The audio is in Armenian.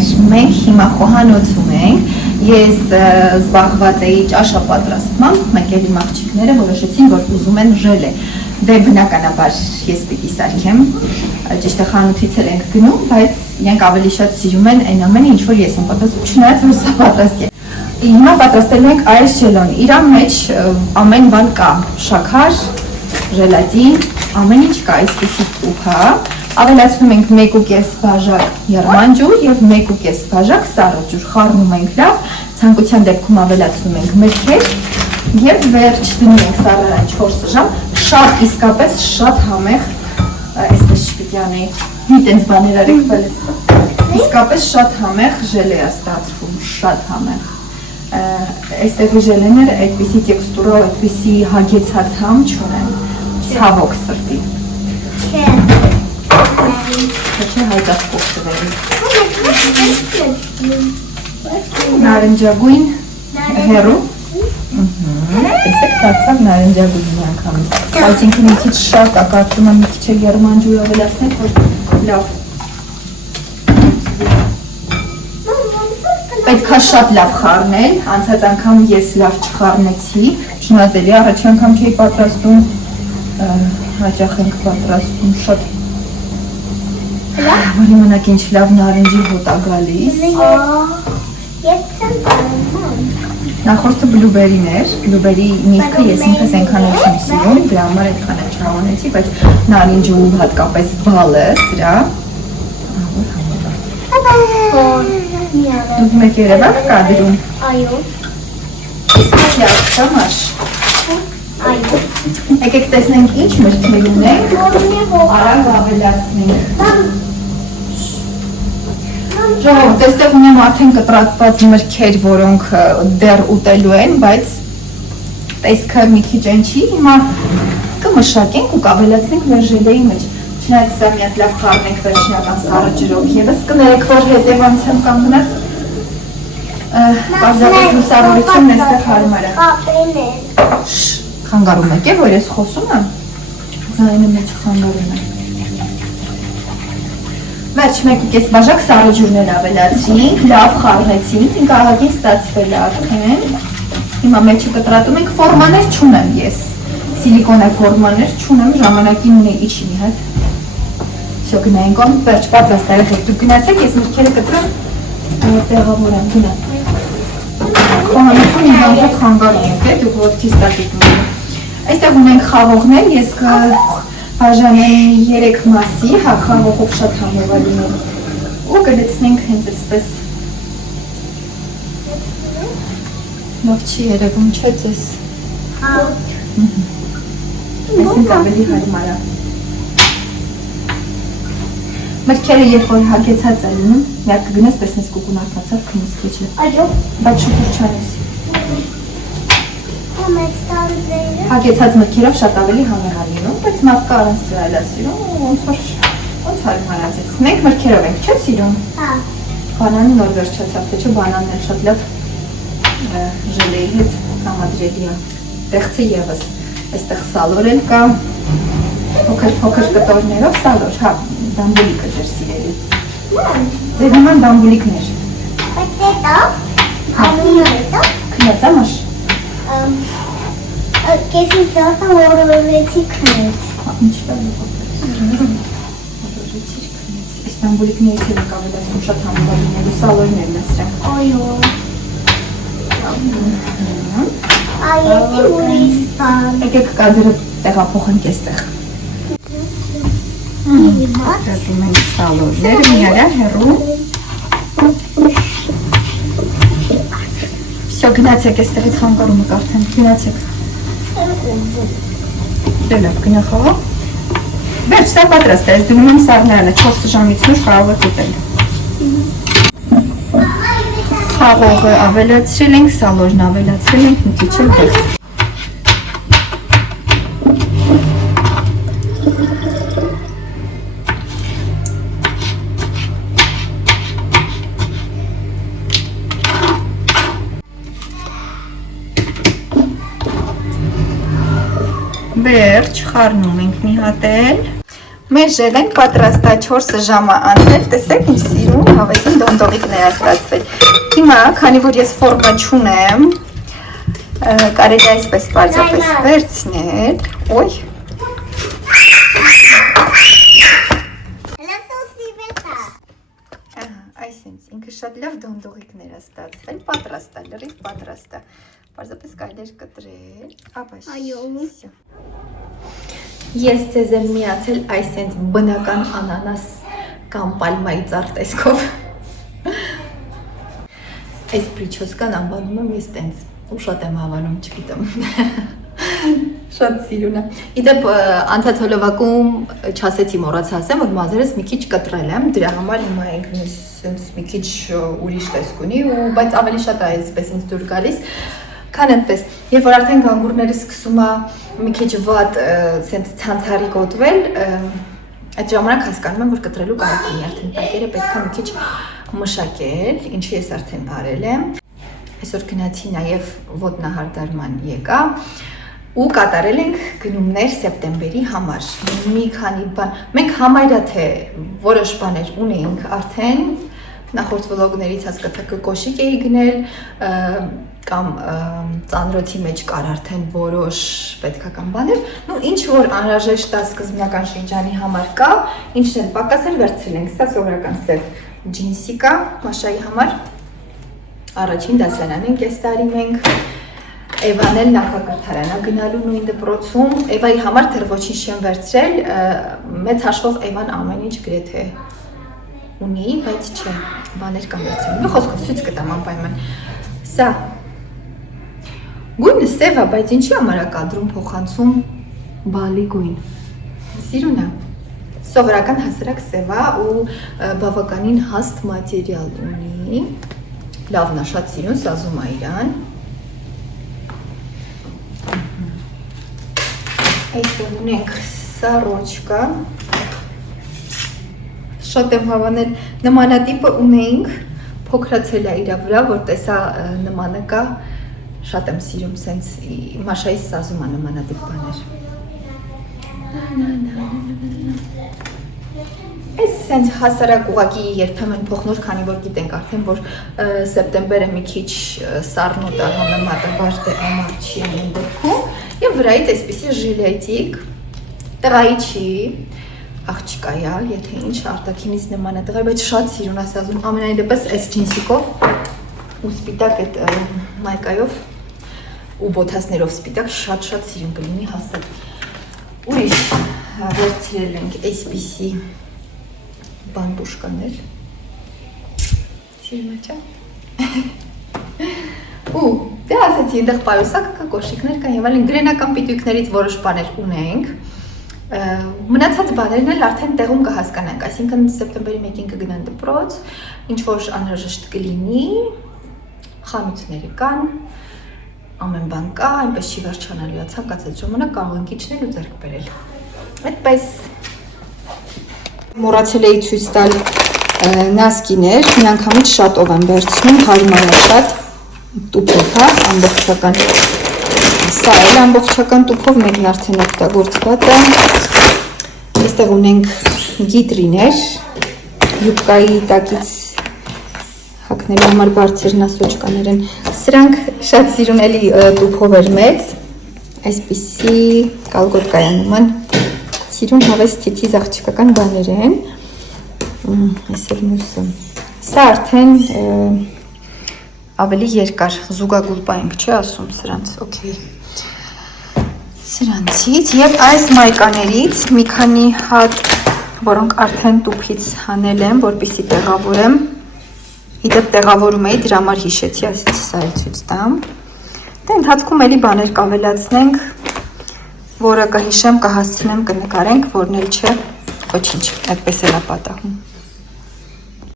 Սիրելիներ, մենք հիմա խոհանոցում ենք, ես զբաղված էի ճաշա պատրաստմամբ, մեկ էլ իմ աղջիկները որոշեցին, որ ուզում են ժելե։ Դե բնականաբար ես պիտի սարքեմ, ճիշտ է խանութից էլ ենք գնում, բայց իրենք ավելի շատ սիրում են այն ամենը, ինչ որ ես եմ պատրաստում, չնայած որ սա պատրաստ է։ Հիմա պատրաստել ենք այս ժելոն, իր մեջ ամեն բան կա, շաքար, ժելատին, ամեն ինչ կա, այսպիսի տուփ, ավելացնում ենք 1.5 բաժակ եռմանջուր եւ 1.5 բաժակ սառը ջուր, խառնում ենք լավ, ցանկության դեպքում ավելացնում ենք մրգեր եւ վերջ դնում ենք սառը 4 ժամ, շատ իսկապես շատ համեղ, այսպես չպիտի անեի, դիտենց բաներ արեք բալես, իսկապես շատ համեղ ժելե է ստացվում, շատ համեղ, այստեղի ժելեները այդպիսի տեքստուրա, այդպիսի հագեցած համ չունեն, ցավոք սրտի, Չէ հայտած կողտվերի նարնջագույն հեռու տեսեք դարձավ նարնջագույն մի անգամից բայց ինքը մի քիչ շատ ակարդում եմ մի քիչ եռմանջուր ավելացնել որ լավ պետքա շատ լավ խառնել անցած անգամ ես լավ չխառնեցի չնայած առաջի անգամ չէի պատրաստում հաճախ ենք պատրաստում շատ Որի մնակ ինչ լավ նարնջի հոտ է գալիս Նախորդը բլուբերին էր, բլուբերի միրգը ես ինքս այնքան չեմ սիրում, դրա համար այդքան էլ չհավանեցի, բայց նարինջը ու հատկապես բալը սրա Ուզում եք երևակ կադրում Այո Լավ, կամաշ Եկեք տեսնենք ինչ մրգեր ունենք, արագ ավելացնենք Ժողովուրդ, այստեղ ունեմ արդեն կտրատված մրգեր, որոնք դեռ ուտելու են, բայց տեսքը մի քիչ այն չի, հիմա կմշակենք ու կավելացնենք մեր ժելեի մեջ Չնայած սա մի հատ լավ խառնենք վերջնական սառը ջրով ևս կներեք, որ հետևանց եմ կանգնած Պարզապես լուսավորությունն այստեղ հարմար է Խանգարում եք է, որ ես խոսում եմ, ձայնը մեջ խանգարում եմ Վերջ 1.5 բաժակ սառը ջուրներ ավելացրինք, լավ խառնեցինք, ինքը ահագին ստացվել է արդեն Հիմա մեջը կտրատում ենք, ֆորմաներ չունեմ ես Սիլիկոնե ֆորմաներ չունեմ, ժամանակին ունի իչի մի հետ Всё, գնայինք ում, վերջ պատրաստ է, դուք գնացեք, ես մրգերը կտրեմ, տեղավորեմ, գնա Խոհանություն ինձ անջատ խանգարում եք, դուք ոտքի ստատիկում Այստեղ ունենք խաղողներ, ես բաժանեմ 3 մասի, հա խաղողով շատ համով է լինել ու կլցնենք հենց այսպես Լավ չի երևում, չէ ձեզ Այսինք ավելի հարմար է Մրգերը երբ որ հագեցած է լինում, միակ կգնես տեսնես կուկուն արտացավ քնից քիչ է Բայց շուտուր չանես Հագեցած մրգերով շատ ավելի համեղ է լինում, բայց մարդկա առանց դրա էլ է սիրում ու ոնց հարմար է ձեզ Մենք մրգերով ենք, չէ՞ սիրում Բանանը նոր վերջացավ, թե չէ բանանն էլ շատ լավ ժելեի հետ համադրելի է Տեղցի ևս, այստեղ սալոր էլ կա Փոքր կտորներով սալոր, հա, դամբուլիկը ձեր սիրելի Ձեր նման դամբուլիկներ Բայց հետո Քնած ամաշ Կեսի ծաղը որորեցի քնեց Ինչ լավ է Որորեցիր քնեց Այս դամբուլիկներից էլ եք ավելացնում շատ համավարինելու սալորներն է սրանք Այո Այետի ուրիս բան Եկեք կադրը տեղափոխենք այստեղ Կրատում ենք սալորները, մի արա հեռու Всё, գնացեք, այստեղից խանգարում եք արդեն, գնացեք Դե լավ, գնա խաղա Վերջ, սա պատրաստ է, ես դնում եմ սառնարանը, 4 ժամից նուր կարող եք ուտել Խաղողը ավելացրել ենք, սալորն ավելացրել ենք, մի քիչ էլ դեղց Վերջ, խառնում ենք մի հատ էլ Մեր ժելենք պատրաստա 4 ժամը անցել, տեսեք իմ սիրուն հավեսին դոնդողիկներ աստացվել։ Հիմա, քանի որ ես ֆորմա չունեմ, կարելի այսպես պարզապես վերցնել, ոյ։ Այսինց, ինքը շատ լավ դոնդողիկներ աստացվել, պատրաստա, լրիվ պատրաստա, պարզապես կարելի կտրել, ապա շ։ Ես ձեզ եմ միացել այսենց բնական անանաս կամ պալմայի ծառ տեսքով։ Այս պրիչոսկան անվանում եմ ես տենց ու շատ եմ հավանում, չգիտեմ։ Շատ սիրուն է։ Իդեպ անցած հոլովակում չասեցի մոռացա ասեմ, որ մազերս մի քիչ կտրել եմ, դրա համար հիմա ենք մի քիչ ուրիշ տեսք ունի, բայց ավելի շատ է այսպես ինձ դուր գալիս։ Քան այնպես, երբ որ արդեն գանգուրները սկսում է մի քիչ վատ ցանցարի գոտվել, այդ ժամանակ հասկանում եմ, որ կտրելու կարիք ունի, արդեն տակերը պետք է մի քիչ մշակել, ինչի ես արդեն արել եմ։ Այսօր գնացի նաև ոտնահարդարման եկա ու կատարել ենք գնումներ սեպտեմբերի համար։ Մի քանի բան, մենք համարյա թե որոշ բաներ ունեինք արդեն, նախորդ վլոգներից հասկացա կոշիկ էի գնել, կամ ծանրոցի մեջ կար արդեն որոշ պետքական բաներ, ինչ որ անհրաժեշտ է սկզբնական շրջանի համար կա, ինչն էլ պակասել վերցրել ենք, սա սովորական սև ջինսի կա, Մաշայի համար, առաջին դասարան ենք այս տարի մենք, Էվան էլ նախակրթարանա գնալու նույն դպրոցում, Էվայի համար դեռ ոչինչ չեմ վերցրել, մեծ հաշվով Էվան ամեն ինչ գրեթե ունի, բայց չէ, բաներ կան վերցրել, մի խոսքով ցույց կտամ անպայման, սա գույնը սև է, բայց ինչի համար է կադրում փոխանցում բալի գույն, սիրուն է, սովորական հասարակ սև է ու բավականին հաստ մատերիալ ունի, լավն է, շատ սիրուն, սազում է իրան, այստեղ ունենք սարոչկա, շատ եմ հավանել, նմանատիպը ունեինք, փոքրացել է իրա վրա, որ տեսա նմանը կա, շատ եմ սիրում սենց Մաշայի սազում է նմանատիպ բաներ։ Այս սենց հասարակ ուղղակի երբեմն փոխնոր, քանի որ գիտենք արդեն, որ սեպտեմբերը մի քիչ սառնոտ է համեմատաբար դե ամառ չի այն դեպքում, եւ վրայից այսպիսի ժիլետիկ, տղայի չի, աղջկա է, եթե ինչ արտաքինից նման է տղայի, բայց շատ սիրուն է սազում, ամենայն դեպս այս ջինսիկով ու սպիտակ այդ մայկայով ու բոթասներով սպիտակ շատ սիրուն կլինի հաստատ։ Ուրիշ վերցրել ենք այսպիսի բանդուշկաներ։ Սիրում է չէ։ Ու դե ասեցի, այնտեղ պայուսակ կա, կոշիկներ կան եւ այլն, գրենական պիտույքներից որոշ բաներ ունենք։ Մնացած բաներն էլ արդեն տեղում կհասկանանք, այսինքն սեպտեմբերի 1-ին կգնան դպրոց, ինչ որ անհրաժեշտ կլինի, խանութները կան, ամեն բան կա, այնպես չի վերջանալու, ցանկացած ժամանակ կարող ենք իջնել ու ձեռք բերել։ Այդպես մոռացել էի ցույց տալ նասկիներ, միանգամից շատով եմ վերցնում, հարմար է շատ, տուփով, հա, ամբողջական։ Սա էլ ամբողջական տուփով մեկն արդեն օգտագործված է։ Այստեղ ունենք գիտրիներ, յուբկայի տակից հագնելու համար բարձր նասոճկաներ են։ Սրանք շատ սիրունելի տուփով էր մեծ, այսպիսի կալգոտկայի նման սիրուն հավես թիթիզ աղջկական բաներ են։ Այսօր մյուսը։ Սա արդեն ավելի երկար, զուգագուլպա ենք, չէ ասում սրանց, օքեյ։ Սրանցից և այս մայկաներից մի քանի հատ, որոնք արդեն տուփից հանել եմ, որպեսզի տեղավորեմ։ Իդեպ տեղավորում էի, դրա համար հիշեցի, ասեցի սա էլ ցույց տամ։ Դե ընթացքում էլի բաներ կավելացնենք, որը կհիշեմ, կհասցնեմ, կնկարենք, որն էլ չէ, ոչինչ, այդպես էլ է պատահում։